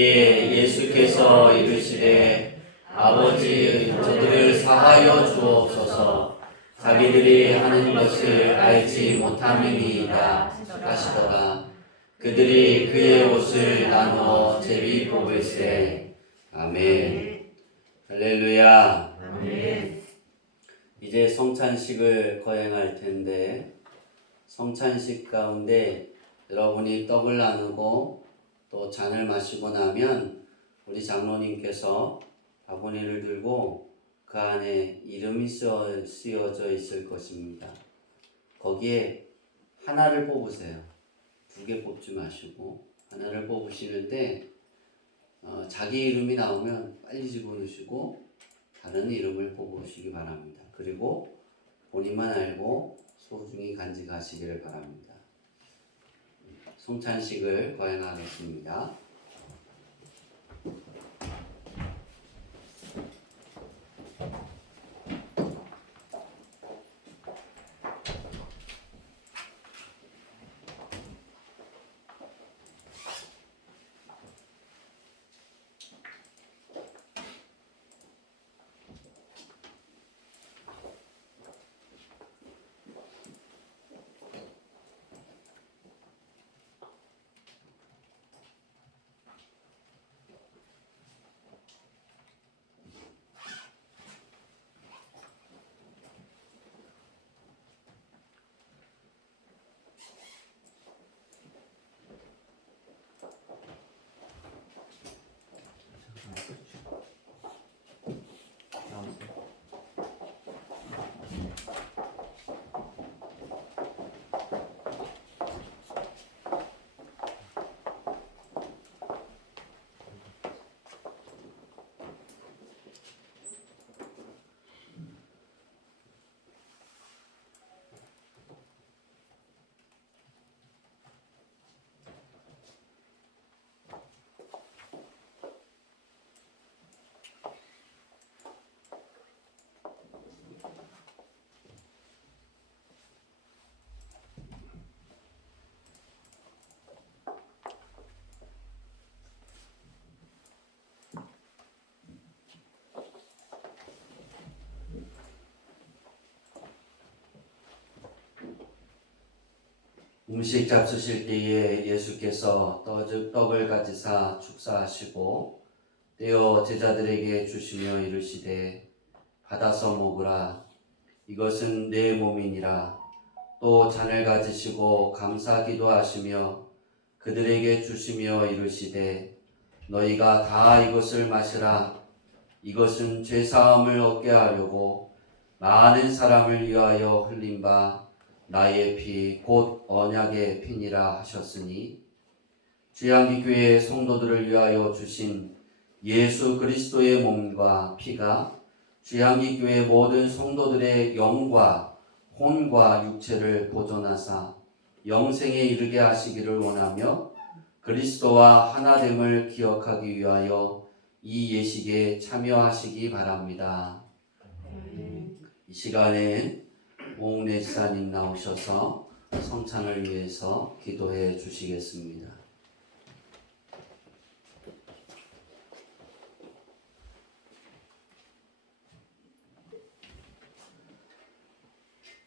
예수께서 이르시되 아버지 저들을 사하여 주옵소서. 자기들이 하는 것을 알지 못함이니이다 하시더라. 그들이 그의 옷을 나누어 제비 뽑을세. 아멘. 할렐루야. 아멘. 이제 성찬식을 거행할 텐데, 성찬식 가운데 여러분이 떡을 나누고 또 잔을 마시고 나면 우리 장로님께서 바구니를 들고 그 안에 이름이 쓰여져 있을 것입니다. 거기에 하나를 뽑으세요. 2개 뽑지 마시고 하나를 뽑으시는데 자기 이름이 나오면 빨리 집어넣으시고 다른 이름을 뽑으시기 바랍니다. 그리고 본인만 알고 소중히 간직하시기를 바랍니다. 성찬식을 거행하겠습니다. 음식 잡수실 때에 예수께서 떡을 가지사 축사하시고 떼어 제자들에게 주시며 이르시되 받아서 먹으라. 이것은 내 몸이니라. 또 잔을 가지시고 감사 기도하시며 그들에게 주시며 이르시되 너희가 다 이것을 마시라. 이것은 죄사함을 얻게 하려고 많은 사람을 위하여 흘린 바 나의 피 곧 언약의 피니라 하셨으니 주양기교회 성도들을 위하여 주신 예수 그리스도의 몸과 피가 주양기교회 모든 성도들의 영과 혼과 육체를 보존하사 영생에 이르게 하시기를 원하며 그리스도와 하나됨을 기억하기 위하여 이 예식에 참여하시기 바랍니다. 이 시간에 오은혜 지사님 나오셔서 성찬을 위해서 기도해 주시겠습니다.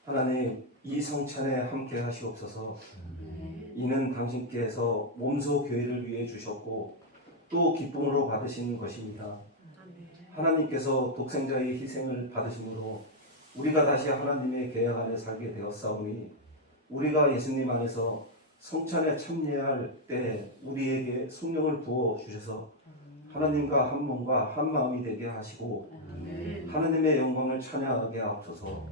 하나님, 이 성찬에 함께 하시옵소서. 이는 당신께서 몸소 교회를 위해 주셨고 또 기쁨으로 받으신 것입니다. 하나님께서 독생자의 희생을 받으심으로 우리가 다시 하나님의 계약 안에 살게 되었사오니 우리가 예수님 안에서 성찬에 참여할 때 우리에게 성령을 부어 주셔서 하나님과 한 몸과 한 마음이 되게 하시고 하나님의 영광을 찬양하게 하옵소서.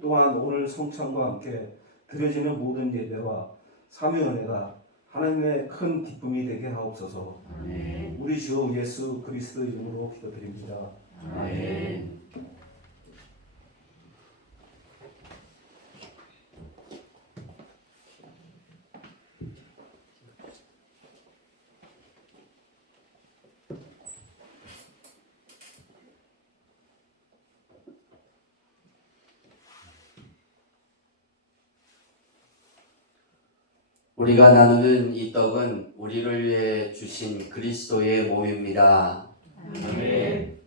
또한 오늘 성찬과 함께 드려지는 모든 예배와 사명은혜가 하나님의 큰 기쁨이 되게 하옵소서. 우리 주 예수 그리스도 이름으로 기도드립니다. 아멘. 우리가 나누는 이 떡은 우리를 위해 주신 그리스도의 몸입니다. 아멘.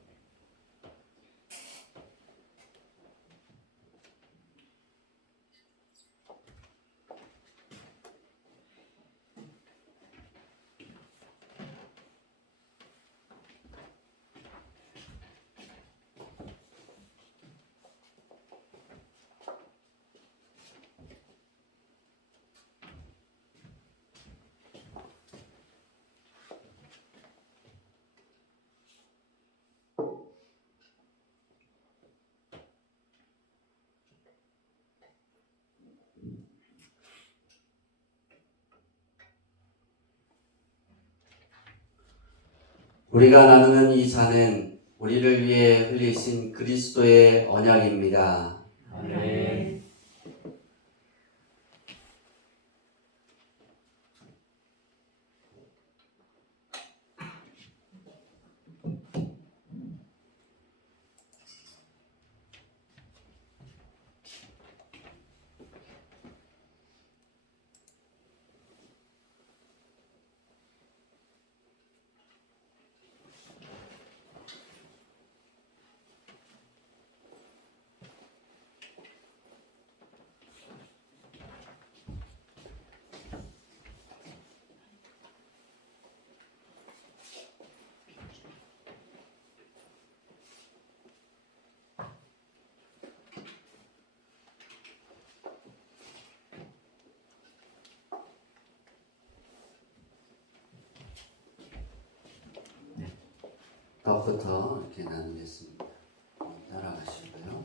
우리가 나누는 이 잔은 우리를 위해 흘리신 그리스도의 언약입니다. 아멘. 떡부터 이렇게 나누겠습니다. 따라가시고요.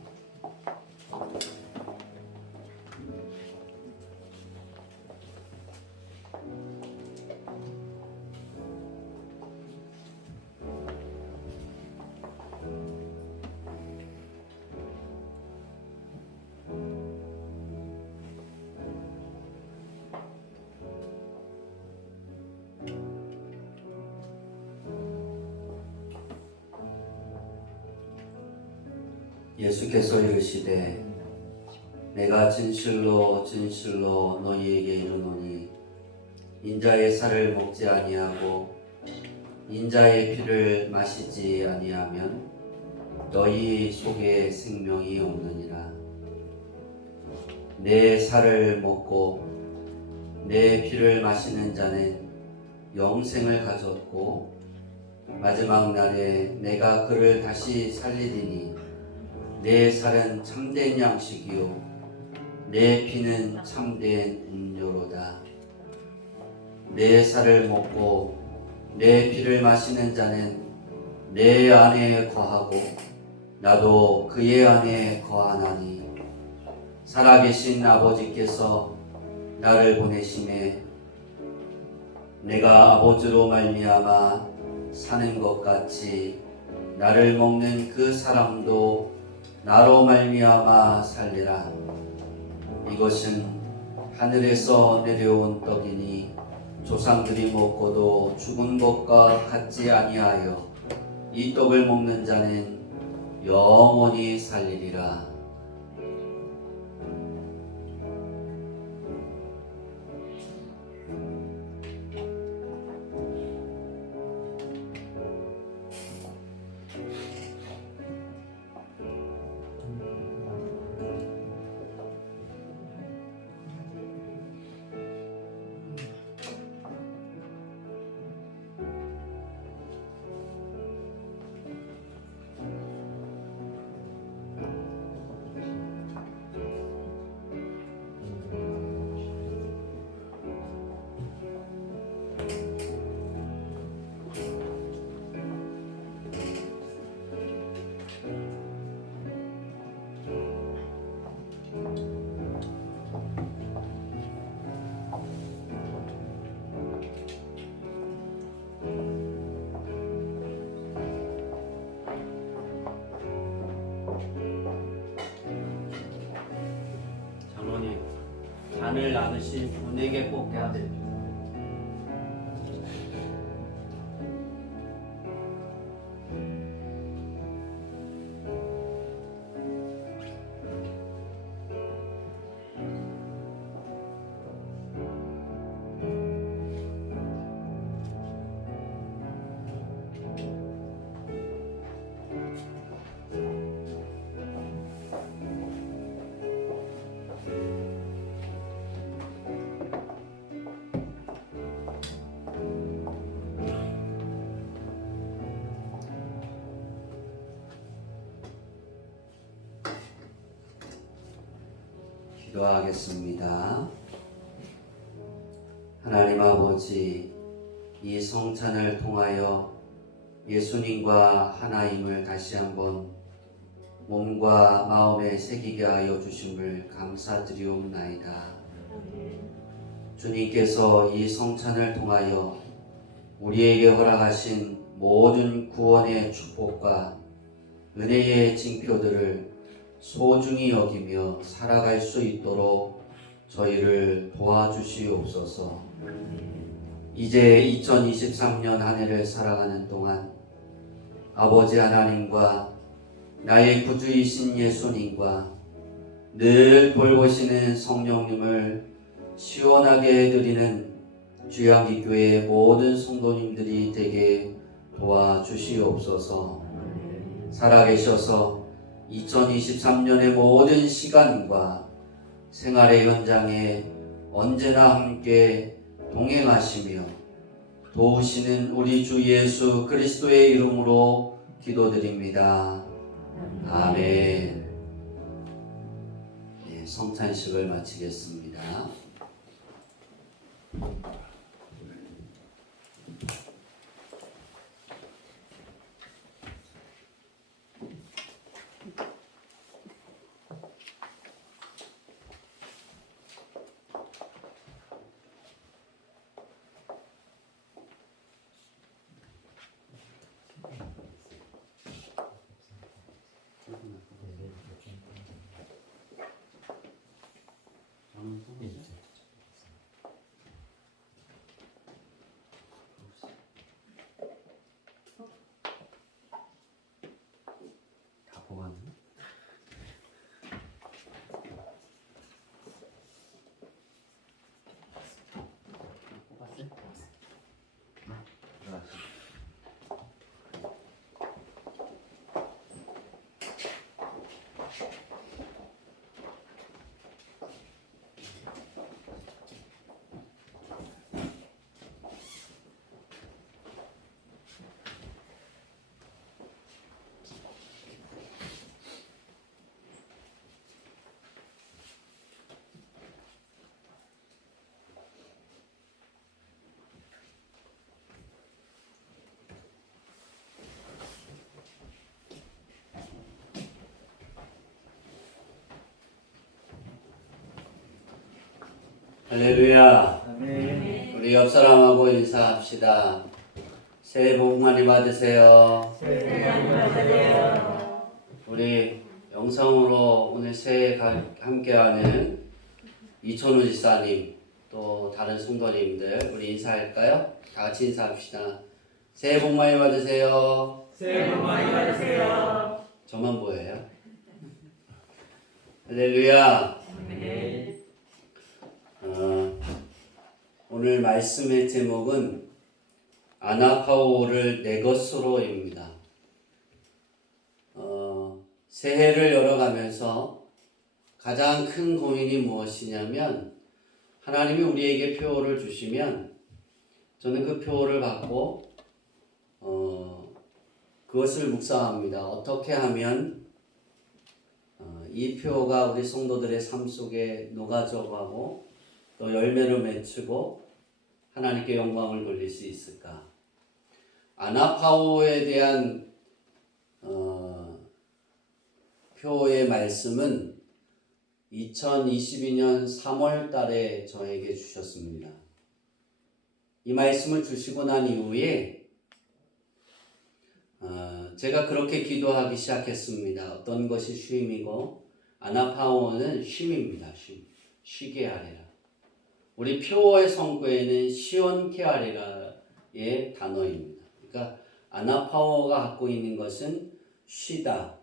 예수께서 이르시되 내가 진실로 진실로 너희에게 이르노니 인자의 살을 먹지 아니하고 인자의 피를 마시지 아니하면 너희 속에 생명이 없느니라. 내 살을 먹고 내 피를 마시는 자는 영생을 가졌고 마지막 날에 내가 그를 다시 살리리니 내 살은 참된 양식이요 내 피는 참된 음료로다. 내 살을 먹고 내 피를 마시는 자는 내 안에 거하고 나도 그의 안에 거하나니 살아계신 아버지께서 나를 보내심에 내가 아버지로 말미암아 사는 것 같이 나를 먹는 그 사람도 나로 말미암아 살리라. 이것은 하늘에서 내려온 떡이니 조상들이 먹고도 죽은 것과 같지 아니하여 이 떡을 먹는 자는 영원히 살리리라. 장로님, 잔을 나누신 분에게 꼭 해야 돼요. 기도하겠습니다. 하나님 아버지, 이 성찬을 통하여 예수님과 하나임을 다시 한번 몸과 마음에 새기게 하여 주심을 감사드리옵나이다. 주님께서 이 성찬을 통하여 우리에게 허락하신 모든 구원의 축복과 은혜의 징표들을 소중히 여기며 살아갈 수 있도록 저희를 도와주시옵소서. 이제 2023년 한 해를 살아가는 동안 아버지 하나님과 나의 구주이신 예수님과 늘 돌보시는 성령님을 시원하게 해드리는 주양기교회의 모든 성도님들이 되게 도와주시옵소서. 살아계셔서 2023년의 모든 시간과 생활의 현장에 언제나 함께 동행하시며 도우시는 우리 주 예수 그리스도의 이름으로 기도드립니다. 아멘. 네, 성찬식을 마치겠습니다. 다 뽑았네. 뽑았어요? 들어가시죠. 할렐루야. 아멘. 우리 옆 사람하고 인사합시다. 새해 복 많이 받으세요. 새해 복 많이 받으세요. 우리 영상으로 오늘 새해 함께하는 이천우 지사님 또 다른 성도님들 우리 인사할까요? 다 같이 인사합시다. 새해 복 많이 받으세요. 새해 복 많이 받으세요. 저만 보여요? 할렐루야. 아멘. 오늘 말씀의 제목은 아나파오를 내 것으로입니다. 새해를 열어가면서 가장 큰 고민이 무엇이냐면 하나님이 우리에게 표를 주시면 저는 그 표를 받고 그것을 묵상합니다. 어떻게 하면 이 표가 우리 성도들의 삶 속에 녹아져가고 또 열매를 맺히고 하나님께 영광을 돌릴 수 있을까? 아나파오에 대한 표의 말씀은 2022년 3월 달에 저에게 주셨습니다. 이 말씀을 주시고 난 이후에 제가 그렇게 기도하기 시작했습니다. 어떤 것이 쉼이고 아나파오는 쉼입니다. 쉬게 하리라. 우리 표어의 성구에는 시온케 하리라의 단어입니다. 그러니까 아나파오가 갖고 있는 것은 쉬다,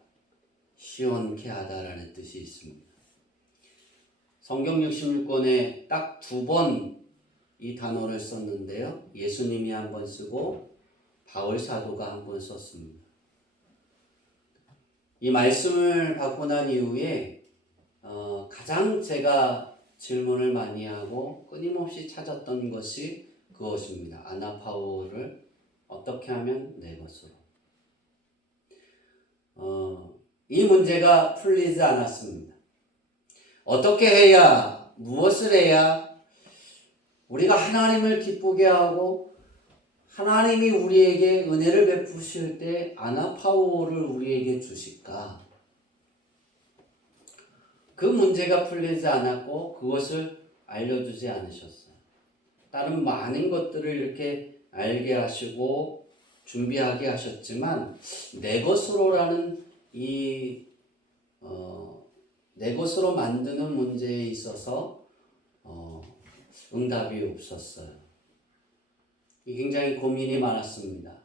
시온케 하다라는 뜻이 있습니다. 성경 66권에 딱 2번 이 단어를 썼는데요. 예수님이 한 번 쓰고 바울 사도가 한 번 썼습니다. 이 말씀을 받고 난 이후에 가장 제가 질문을 많이 하고 끊임없이 찾았던 것이 그것입니다. 아나파오를 어떻게 하면 내 것으로. 이 문제가 풀리지 않았습니다. 어떻게 해야, 무엇을 해야 우리가 하나님을 기쁘게 하고 하나님이 우리에게 은혜를 베푸실 때 아나파오를 우리에게 주실까? 그 문제가 풀리지 않았고 그것을 알려주지 않으셨어요. 다른 많은 것들을 이렇게 알게 하시고 준비하게 하셨지만 내 것으로라는 내 것으로 만드는 문제에 있어서 응답이 없었어요. 굉장히 고민이 많았습니다.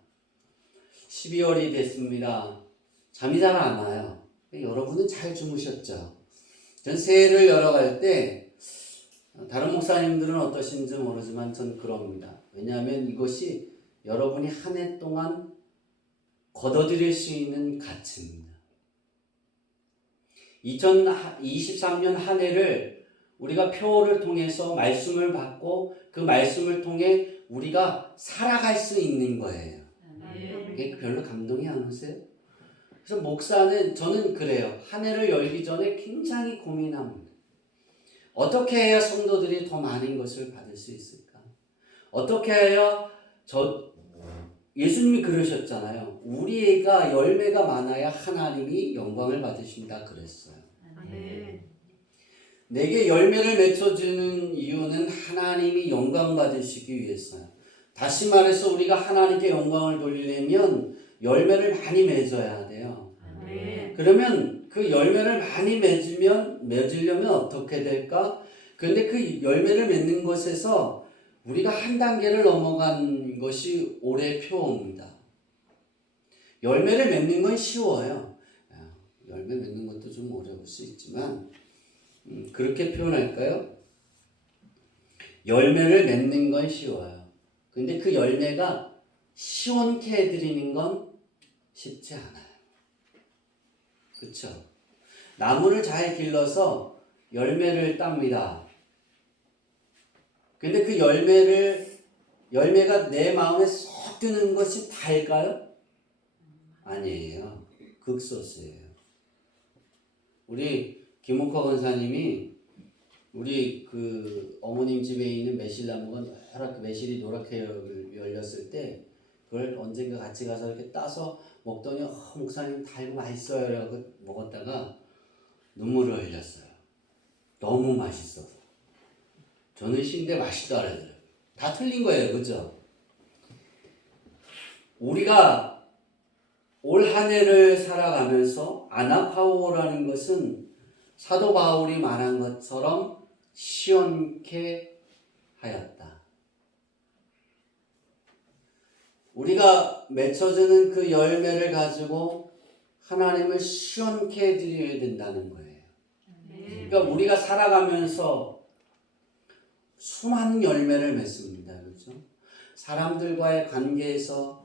12월이 됐습니다. 잠이 잘 안 와요. 여러분은 잘 주무셨죠? 전 새해를 열어갈 때 다른 목사님들은 어떠신지 모르지만 전 그럽니다. 왜냐하면 이것이 여러분이 한 해 동안 거둬들일 수 있는 가치입니다. 2023년 한 해를 우리가 표를 통해서 말씀을 받고 그 말씀을 통해 우리가 살아갈 수 있는 거예요. 이게 별로 감동이 안 오세요? 그래서 목사는 저는 그래요. 한 해를 열기 전에 굉장히 고민합니다. 어떻게 해야 성도들이 더 많은 것을 받을 수 있을까? 어떻게 해야 예수님이 그러셨잖아요. 우리가 열매가 많아야 하나님이 영광을 받으신다 그랬어요. 내게 열매를 맺어주는 이유는 하나님이 영광 받으시기 위해서요. 다시 말해서 우리가 하나님께 영광을 돌리려면 열매를 많이 맺어야 돼요. 그러면 그 열매를 많이 맺으려면 어떻게 될까? 그런데 그 열매를 맺는 것에서 우리가 한 단계를 넘어간 것이 올해 표입니다. 열매를 맺는 건 쉬워요. 열매 맺는 것도 좀 어려울 수 있지만 그렇게 표현할까요? 열매를 맺는 건 쉬워요. 근데 그 열매가 시원케 해드리는 건 쉽지 않아요. 그렇죠? 나무를 잘 길러서 열매를 땁니다. 근데 그 열매가 내 마음에 쏙 드는 것이 다일까요? 아니에요. 극소수예요. 우리 김옥화 권사님이 우리 그 어머님 집에 있는 매실나무가 노랗게 매실이 노랗게 열렸을 때 그걸 언젠가 같이 가서 이렇게 따서 먹더니 목사님 달고 맛있어요 라고 먹었다가 눈물을 흘렸어요. 너무 맛있어서. 저는 신데 맛있다 그러더라고요. 다 틀린 거예요. 그죠? 우리가 올 한 해를 살아가면서 아나파오라는 것은 사도 바울이 말한 것처럼 시원케 하였다. 우리가 맺혀지는 그 열매를 가지고 하나님을 시원케 해드려야 된다는 거예요. 그러니까 우리가 살아가면서 수많은 열매를 맺습니다. 그렇죠? 사람들과의 관계에서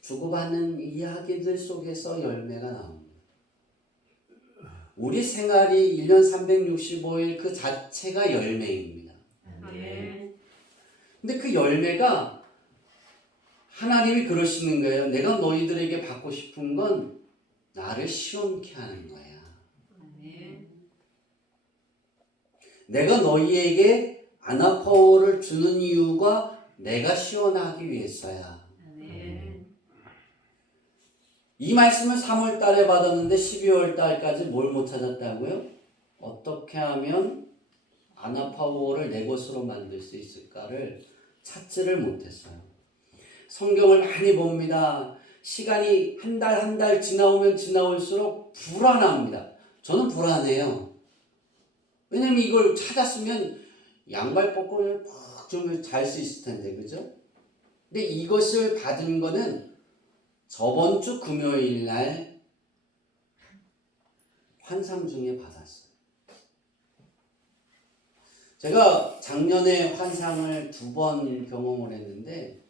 주고받는 이야기들 속에서 열매가 나옵니다. 우리 생활이 1년 365일 그 자체가 열매입니다. 근데 그 열매가 하나님이 그러시는 거예요. 내가 너희들에게 받고 싶은 건 나를 시원케 하는 거야. 내가 너희에게 아나파오를 주는 이유가 내가 시원하기 위해서야. 이 말씀을 3월 달에 받았는데 12월 달까지 뭘 못 찾았다고요? 어떻게 하면 아나파오를 내 것으로 만들 수 있을까를 찾지를 못했어요. 성경을 많이 봅니다. 시간이 한 달 지나오면 지나올수록 불안합니다. 저는 불안해요. 왜냐면 이걸 찾았으면 양발 벗고 푹 좀 잘 수 있을 텐데, 그죠? 근데 이것을 받은 거는 저번 주 금요일 날 환상 중에 받았어요. 제가 작년에 환상을 2번 경험을 했는데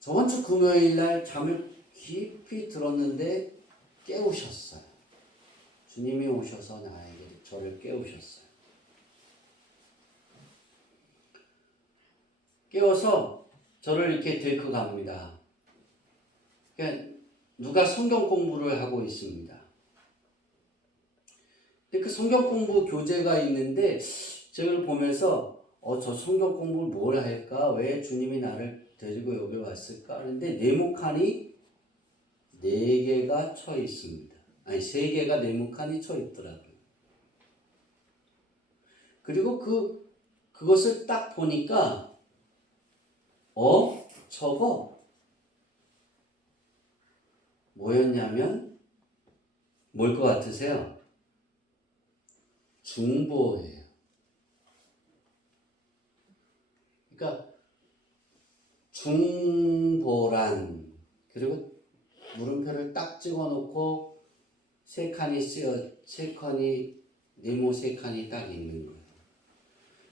저번 주 금요일 날 잠을 깊이 들었는데 깨우셨어요. 주님이 오셔서 나에게 저를 깨우셨어요. 깨워서 저를 이렇게 데리고 갑니다. 그러니까 누가 성경 공부를 하고 있습니다. 근데 그 성경 공부 교재가 있는데 저걸 보면서 저 성경 공부를 뭘 할까? 왜 주님이 나를 데리고 여기 왔을까? 그런데 네모칸이 4개가 쳐 있습니다. 아니 3개가 네모칸이 쳐 있더라고요. 그리고 그것을 딱 보니까 저거 뭐였냐면 뭘 것 같으세요? 중보예요. 그러니까 중보란 그리고 물음표를 딱 찍어놓고 세 칸이 네모 3칸이 딱 있는 거예요.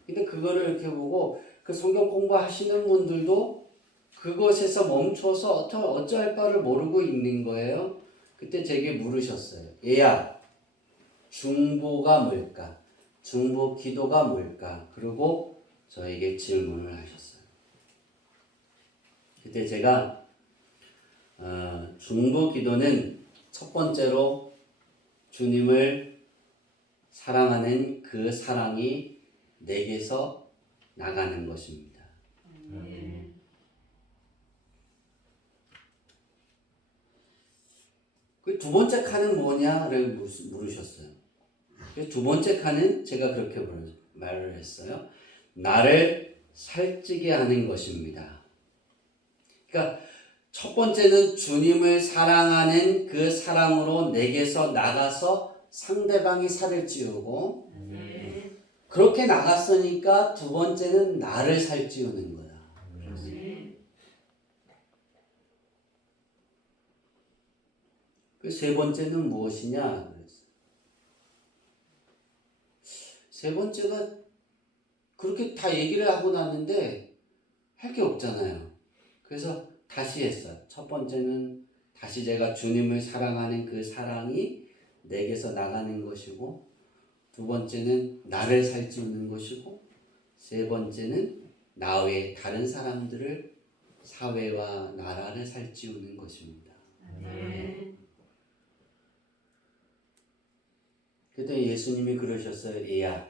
근데 그거를 이렇게 보고 그 성경 공부하시는 분들도 그것에서 멈춰서 어찌할 바를 모르고 있는 거예요. 그때 제게 물으셨어요. 얘야, 중보가 뭘까? 중보 기도가 뭘까? 그리고 저에게 질문을 하셨어요. 그때 제가 중보 기도는 첫 번째로 주님을 사랑하는 그 사랑이 내게서 나가는 것입니다. 그 두 번째 칸은 뭐냐를 물으셨어요. 그 두 번째 칸은 제가 그렇게 말을 했어요. 나를 살찌게 하는 것입니다. 그러니까 첫 번째는 주님을 사랑하는 그 사랑으로 내게서 나가서 상대방이 살을 찌우고 그렇게 나갔으니까 두 번째는 나를 살찌우는 거다. 그 세 번째는 무엇이냐? 그랬어요. 세 번째가 그렇게 다 얘기를 하고 났는데 할 게 없잖아요. 그래서 다시 했어요. 첫 번째는 다시 제가 주님을 사랑하는 그 사랑이 내게서 나가는 것이고, 두 번째는 나를 살찌우는 것이고, 세 번째는 나 외에 다른 사람들을 사회와 나라를 살찌우는 것입니다. 그때 예수님이 그러셨어요. 얘야,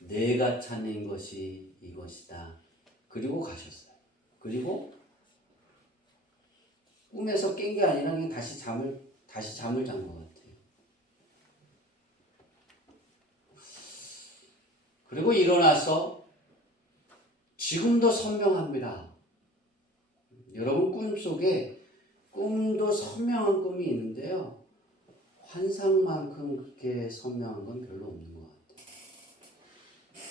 내가 찾는 것이 이것이다. 그리고 가셨어요. 그리고 꿈에서 깬 게 아니라 그냥 다시 잠을 잔 것 같아요. 그리고 일어나서 지금도 선명합니다. 여러분 꿈속에 꿈도 선명한 꿈이 있는데요. 환상만큼 그렇게 선명한 건 별로 없는 것 같아요.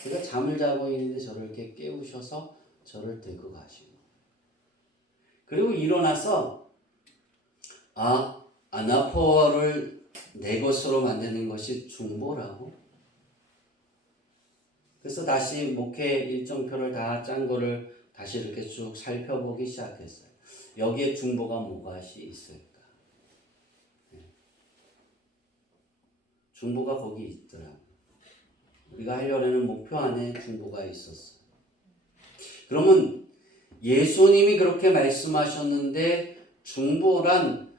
제가 잠을 자고 있는데 저를 이렇게 깨우셔서 저를 데리고 가시고, 그리고 일어나서 아나포어를 내 것으로 만드는 것이 중보라고. 그래서 다시 목회 일정표를 다 짠 거를 다시 이렇게 쭉 살펴보기 시작했어요. 여기에 중보가 뭐가시 있을까? 중보가 거기 있더라고요. 우리가 하려는 목표 안에 중보가 있었어요. 그러면 예수님이 그렇게 말씀하셨는데 중보란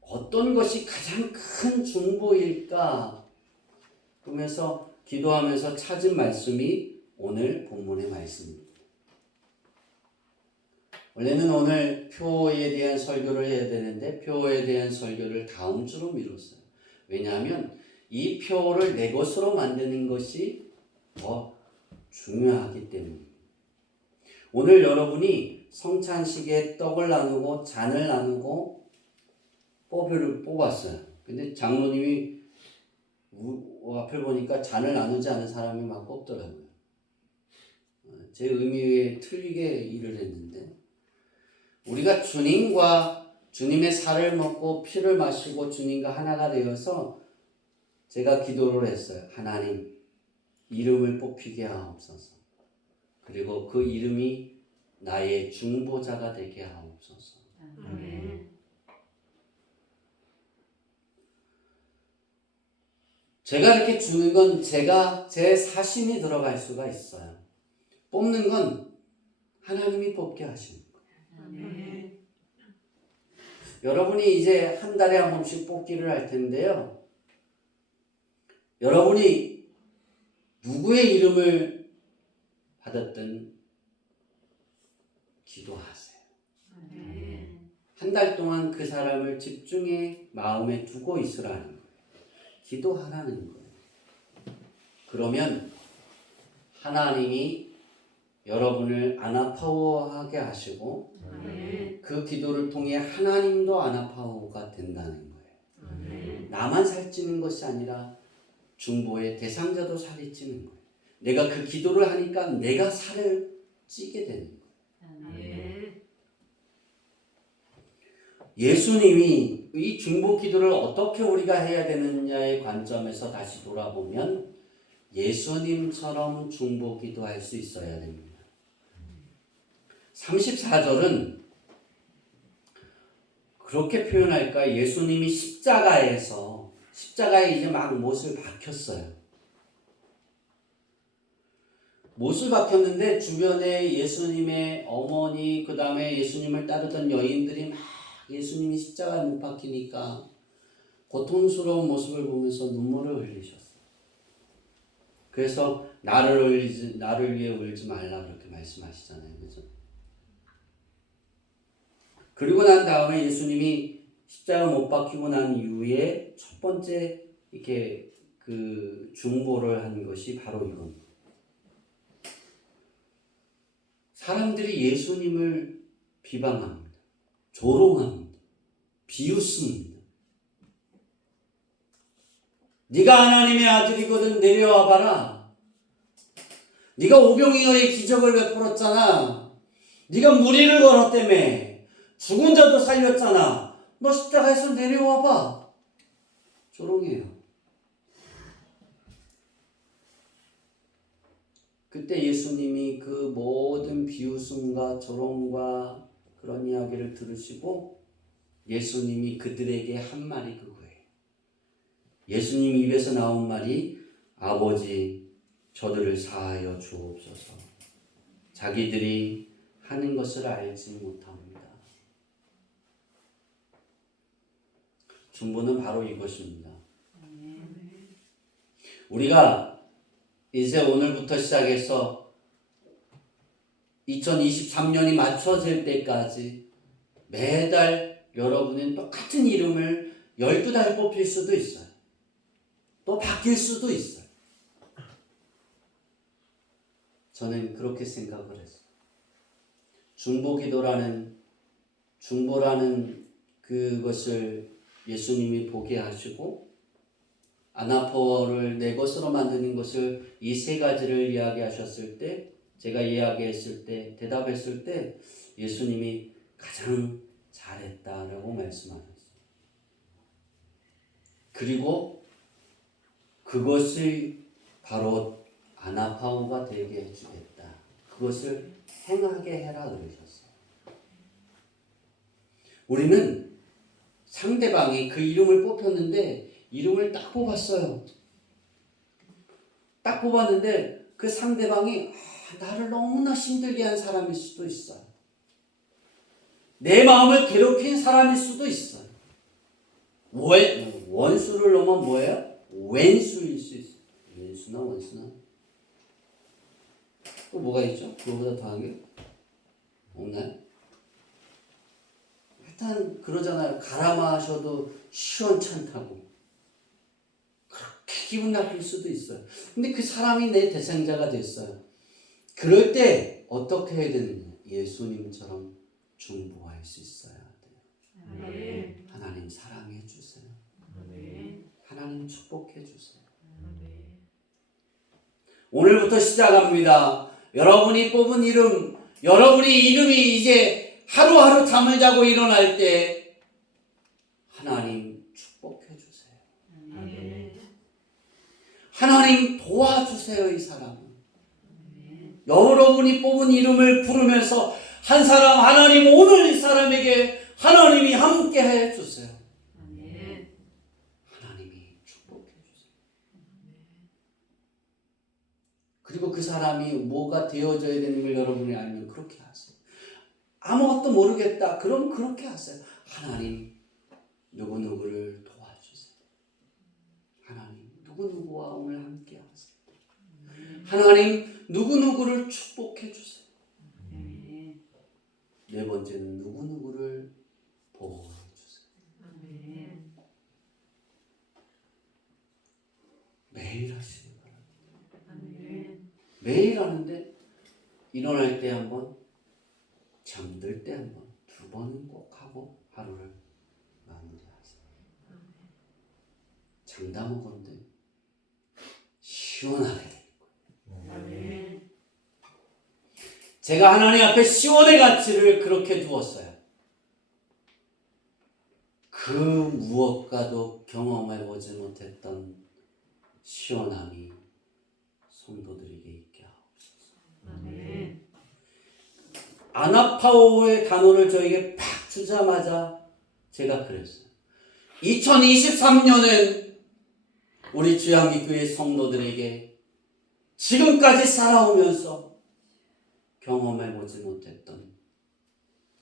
어떤 것이 가장 큰 중보일까? 그러면서 기도하면서 찾은 말씀이 오늘 본문의 말씀입니다. 원래는 오늘 표에 대한 설교를 해야 되는데 표에 대한 설교를 다음 주로 미뤘어요. 왜냐하면 이 표를 내 것으로 만드는 것이 더 중요하기 때문입니다. 오늘 여러분이 성찬식에 떡을 나누고 잔을 나누고 표를 뽑았어요. 근데 장로님이 앞을 보니까 잔을 나누지 않은 사람이 막 뽑더라고요. 제 의미에 틀리게 일을 했는데, 우리가 주님과 주님의 살을 먹고 피를 마시고 주님과 하나가 되어서 제가 기도를 했어요. 하나님, 이름을 뽑히게 하옵소서. 그리고 그 이름이 나의 중보자가 되게 하옵소서. 제가 이렇게 주는 건 제 사심이 들어갈 수가 있어요. 뽑는 건 하나님이 뽑게 하시는 거예요. 여러분이 이제 한 달에 한 번씩 뽑기를 할 텐데요. 여러분이 누구의 이름을 받았든 기도하세요. 한 달 동안 그 사람을 집중해 마음에 두고 있으라는 거예요. 기도하라는 거예요. 그러면 하나님이 여러분을 안 아파하게 하시고 그 기도를 통해 하나님도 안 아파가 된다는 거예요. 나만 살찌는 것이 아니라 중보의 대상자도 살이 찌는 거예요. 내가 그 기도를 하니까 내가 살을 찌게 되는 거예요. 예수님이 이 중보 기도를 어떻게 우리가 해야 되느냐의 관점에서 다시 돌아보면 예수님처럼 중보 기도할 수 있어야 됩니다. 34절은 그렇게 표현할까? 예수님이 십자가에 이제 막 못을 박혔어요. 못을 박혔는데 주변에 예수님의 어머니, 그 다음에 예수님을 따르던 여인들이 막 예수님이 십자가에 못 박히니까 고통스러운 모습을 보면서 눈물을 흘리셨어요. 그래서 나를 위해 울지 말라 그렇게 말씀하시잖아요. 그죠? 그리고 난 다음에 예수님이 십자가 못 박히고 난 이후에 첫 번째 이렇게 그 중보를 한 것이 바로 이겁니다. 사람들이 예수님을 비방합니다. 조롱합니다. 비웃습니다. 네가 하나님의 아들이거든 내려와 봐라. 네가 오병이어의 기적을 베풀었잖아. 네가 무리를 걸었다며. 죽은 자도 살렸잖아. 너 십자가에서 내려와 봐. 조롱해요. 그때 예수님이 그 모든 비웃음과 조롱과 그런 이야기를 들으시고 예수님이 그들에게 한 말이 그거예요. 예수님 입에서 나온 말이 아버지 저들을 사하여 주옵소서. 자기들이 하는 것을 알지 못합니다. 중보는 바로 이것입니다. 우리가 이제 오늘부터 시작해서 2023년이 맞춰질 때까지 매달 여러분은 똑같은 이름을 12달 뽑힐 수도 있어요. 또 바뀔 수도 있어요. 저는 그렇게 생각을 했어요. 중보라는 그것을 예수님이 보게 하시고 아나포를 내 것으로 만드는 것을 이 세 가지를 이야기하셨을 때 제가 이야기했을 때 대답했을 때 예수님이 가장 잘했다라고 말씀하셨어요. 그리고 그것을 바로 아나파오가 되게 해주겠다. 그것을 행하게 해라 그러셨어요. 우리는 상대방이 그 이름을 뽑혔는데 이름을 딱 뽑았어요. 딱 뽑았는데 그 상대방이 나를 너무나 힘들게 한 사람일 수도 있어요. 내 마음을 괴롭힌 사람일 수도 있어요. 원수를 넣으면 뭐예요? 왼수일 수 있어요. 왼수나 원수나 또 뭐가 있죠? 그거보다 더한 게 없나요? 일단 그러잖아요. 가라 마셔도 시원찮다고. 그렇게 기분 나쁠 수도 있어요. 근데 그 사람이 내 대상자가 됐어요. 그럴 때 어떻게 해야 되느냐? 예수님처럼 중보할 수 있어야 돼요. 하나님 사랑해 주세요. 하나님 축복해 주세요. 오늘부터 시작합니다. 여러분이 뽑은 이름, 여러분의 이름이 이제 하루하루 잠을 자고 일어날 때 하나님 축복해 주세요. 하나님 도와주세요. 이 사람은 여러분이 뽑은 이름을 부르면서 한 사람 하나님 오늘 이 사람에게 하나님이 함께 해 주세요. 하나님이 축복해 주세요. 그리고 그 사람이 뭐가 되어져야 되는 걸 여러분이 알면 그렇게 하세요. 아무것도 모르겠다. 그럼 그렇게 하세요. 하나님 누구누구를 도와주세요. 하나님 누구누구와 오늘 함께 하세요. 하나님 누구누구를 축복해 주세요. 네 번째는 누구누구를 보호해 주세요. 매일 하시기 바랍니다. 매일 하는데 일어날 때 한 번, 잠들 때 한 번, 두 번은 꼭 하고 하루를 마무리하세요. 장다 먹었는데 시원하게 될 거예요. 제가 하나님 앞에 시온의 가치를 그렇게 두었어요. 그 무엇과도 경험해보지 못했던 시원함이 성도들에게 있게 하옵소서. 아나파오의 단어를 저에게 팍 주자마자 제가 그랬어요. 2023년은 우리 주양기교회 성도들에게 지금까지 살아오면서 경험해보지 못했던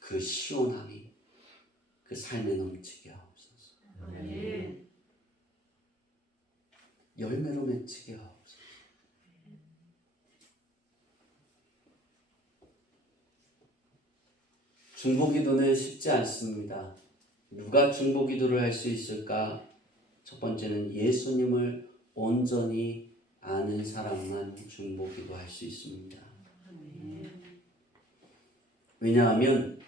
그 시원함이 그 삶에 넘치게 하옵소서. 열매로 맺히게 하옵소서. 중보기도는 쉽지 않습니다. 누가 중보기도를 할 수 있을까? 첫 번째는 예수님을 온전히 아는 사람만 중보기도 할 수 있습니다. 왜냐하면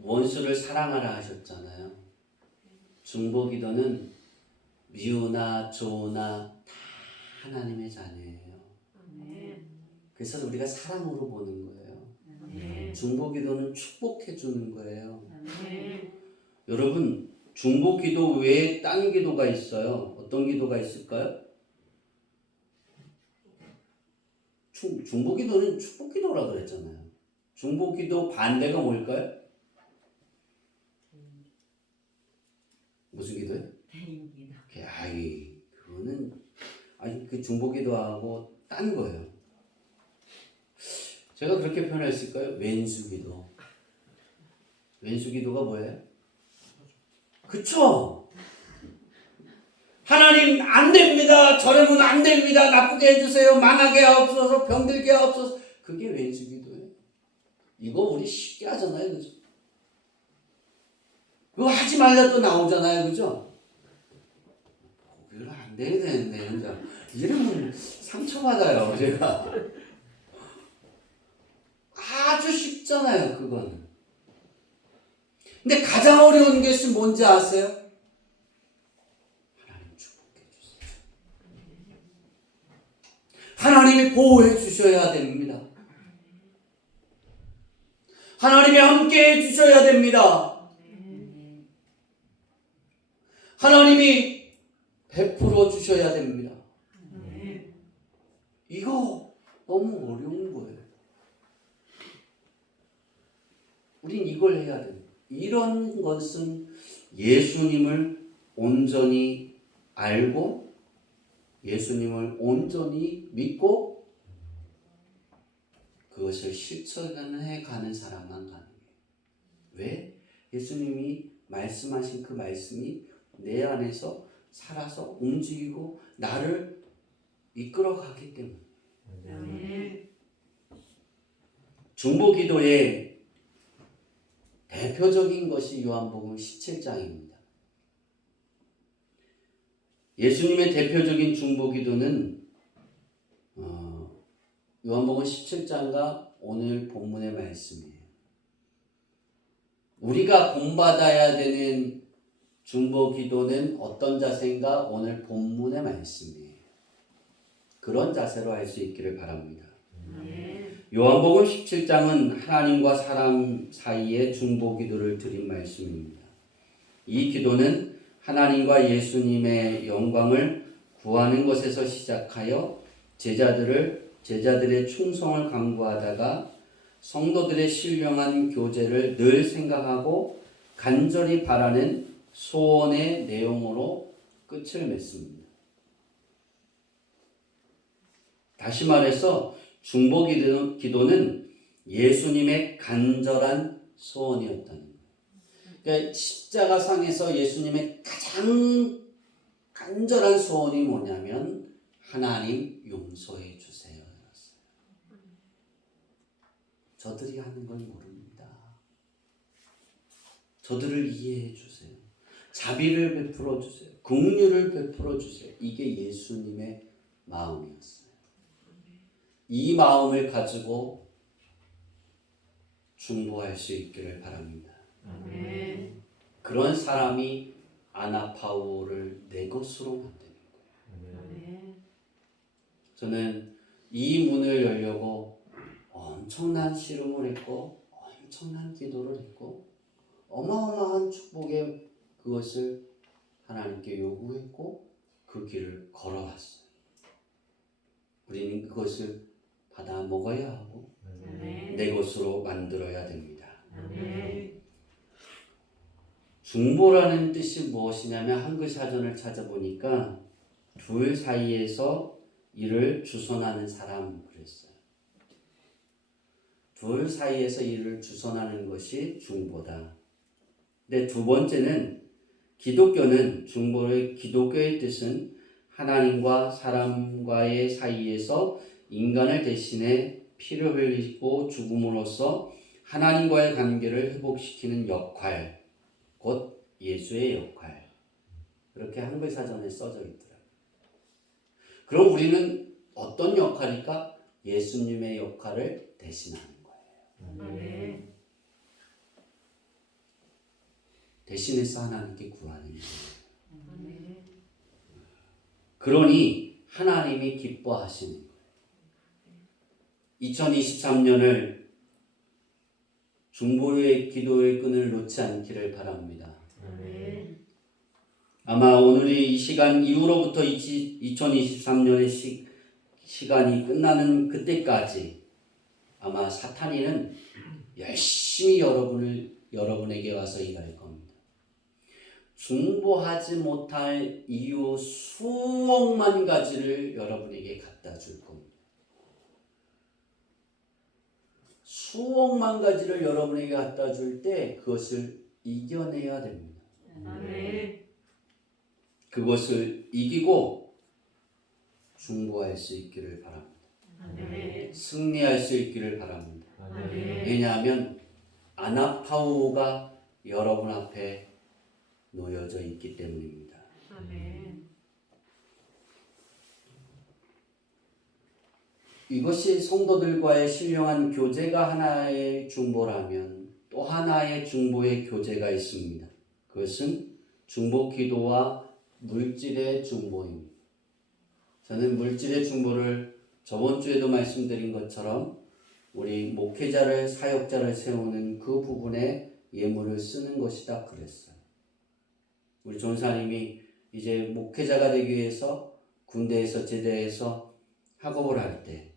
원수를 사랑하라 하셨잖아요. 중보기도는 미우나 조우나 다 하나님의 자녀예요. 그래서 우리가 사랑으로 보는 거예요. 중보기도는 축복해 주는 거예요. 여러분, 중보기도 외에 딴 기도가 있어요. 어떤 기도가 있을까요? 중보기도는 축복기도라 그랬잖아요. 중보기도 반대가 뭘까요? 무슨 기도예요? 아이, 그거는 그 중보기도하고 딴 거예요. 제가 그렇게 표현했을까요? 왼수기도. 왼수기도가 뭐예요? 그쵸? 하나님 안 됩니다. 저러면 안 됩니다. 나쁘게 해주세요. 망하게 하옵소서. 병들게 하옵소서. 그게 왼수기도예요. 이거 우리 쉽게 하잖아요. 그죠? 그거 하지 말라도 나오잖아요. 그죠? 이거 안 돼야 되는데. 이러면 상처받아요. 제가. 아주 쉽잖아요. 그거는. 근데 가장 어려운 것이 뭔지 아세요? 하나님 축복해 주세요. 하나님이 보호해 주셔야 됩니다. 하나님이 함께 해 주셔야 됩니다. 하나님이 베풀어 주셔야 됩니다. 이거 너무 어려운 거예요. 우린 이걸 해야 돼요. 이런 것은 예수님을 온전히 알고 예수님을 온전히 믿고 그것을 실천해 가는 사람만 가능해요. 왜? 예수님이 말씀하신 그 말씀이 내 안에서 살아서 움직이고 나를 이끌어가기 때문에. 중보기도의 대표적인 것이 요한복음 17장입니다. 예수님의 대표적인 중보기도는 요한복음 17장과 오늘 본문의 말씀이에요. 우리가 본받아야 되는 중보기도는 어떤 자세인가? 오늘 본문의 말씀이에요. 그런 자세로 할 수 있기를 바랍니다. 요한복음 17장은 하나님과 사람 사이의 중보기도를 드린 말씀입니다. 이 기도는 하나님과 예수님의 영광을 구하는 것에서 시작하여 제자들의 충성을 강구하다가 성도들의 신령한 교제를 늘 생각하고 간절히 바라는 소원의 내용으로 끝을 맺습니다. 다시 말해서 중보기도는 예수님의 간절한 소원이었다는 거예요. 그러니까 십자가상에서 예수님의 가장 간절한 소원이 뭐냐면 하나님 용서해 주세요. 저들이 하는 건 모릅니다. 저들을 이해해 주세요. 자비를 베풀어 주세요. 긍휼을 베풀어 주세요. 이게 예수님의 마음이었어요. 이 마음을 가지고 중보할 수 있기를 바랍니다. 아멘. 그런 사람이 아나파우를 내 것으로 만드는 거예요. 아멘. 저는 이 문을 열려고 엄청난 씨름을 했고 엄청난 기도를 했고 어마어마한 축복의 그것을 하나님께 요구했고 그 길을 걸어왔어요. 우리는 그것을 받아 먹어야 하고 아멘. 내 것으로 만들어야 됩니다. 아멘. 중보라는 뜻이 무엇이냐면 한글 사전을 찾아보니까 둘 사이에서 일을 주선하는 사람 그랬어요. 둘 사이에서 일을 주선하는 것이 중보다. 근데 두 번째는 기독교는 중보의 기독교의 뜻은 하나님과 사람과의 사이에서 인간을 대신해 피를 흘리고 죽음으로써 하나님과의 관계를 회복시키는 역할, 곧 예수의 역할. 그렇게 한글 사전에 써져 있더라고요. 그럼 우리는 어떤 역할일까? 예수님의 역할을 대신하는 거예요. 아멘. 대신해서 하나님께 구하는 거예요. 아멘. 그러니 하나님이 기뻐하시는 거예요. 2023년을 중보의 기도의 끈을 놓지 않기를 바랍니다. 아멘. 아마 오늘이 이 시간 이후로부터 2023년의 시간이 끝나는 그때까지 아마 사탄이는 열심히 여러분에게 와서 일할 겁니다. 중보하지 못할 이유 수억만 가지를 여러분에게 갖다 줄 겁니다. 수억만 가지를 여러분에게 갖다 줄 때 그것을 이겨내야 됩니다. 아멘. 그것을 이기고 중보할 수 있기를 바랍니다. 아멘. 승리할 수 있기를 바랍니다. 아멘. 왜냐하면 아나파우가 여러분 앞에 놓여져 있기 때문입니다. 아멘. 이것이 성도들과의 신령한 교제가 하나의 중보라면 또 하나의 중보의 교제가 있습니다. 그것은 중보 기도와 물질의 중보입니다. 저는 물질의 중보를 저번 주에도 말씀드린 것처럼 우리 목회자를 사역자를 세우는 그 부분에 예물을 쓰는 것이다 그랬어요. 우리 전사님이 이제 목회자가 되기 위해서 군대에서 제대해서 학업을 할 때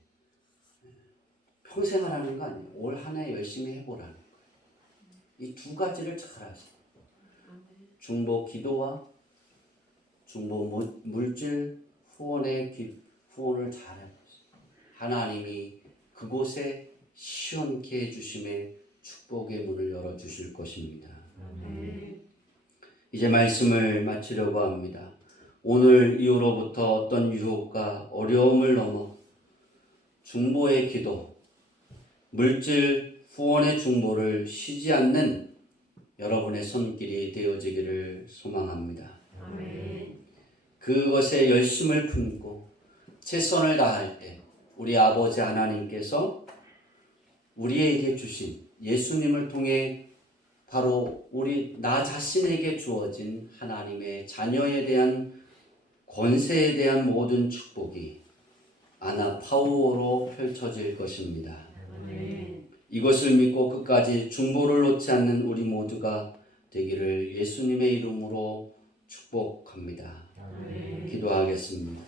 평생 하라는 거 아니에요. 올 한 해 열심히 해보라는 거예요. 이 두 가지를 잘 하세요. 중보 기도와 중보 물질 후원의 후원을 잘 해보세요. 하나님이 그곳에 시원케 해주심에 축복의 문을 열어주실 것입니다. 아멘. 이제 말씀을 마치려고 합니다. 오늘 이후로부터 어떤 유혹과 어려움을 넘어 중보의 기도, 물질 후원의 중보를 쉬지 않는 여러분의 손길이 되어지기를 소망합니다. 아멘. 그것에 열심을 품고 최선을 다할 때 우리 아버지 하나님께서 우리에게 주신 예수님을 통해 바로 나 자신에게 주어진 하나님의 자녀에 대한 권세에 대한 모든 축복이 아나파우어로 펼쳐질 것입니다. 아멘. 이것을 믿고 끝까지 중보를 놓지 않는 우리 모두가 되기를 예수님의 이름으로 축복합니다. 아멘. 기도하겠습니다.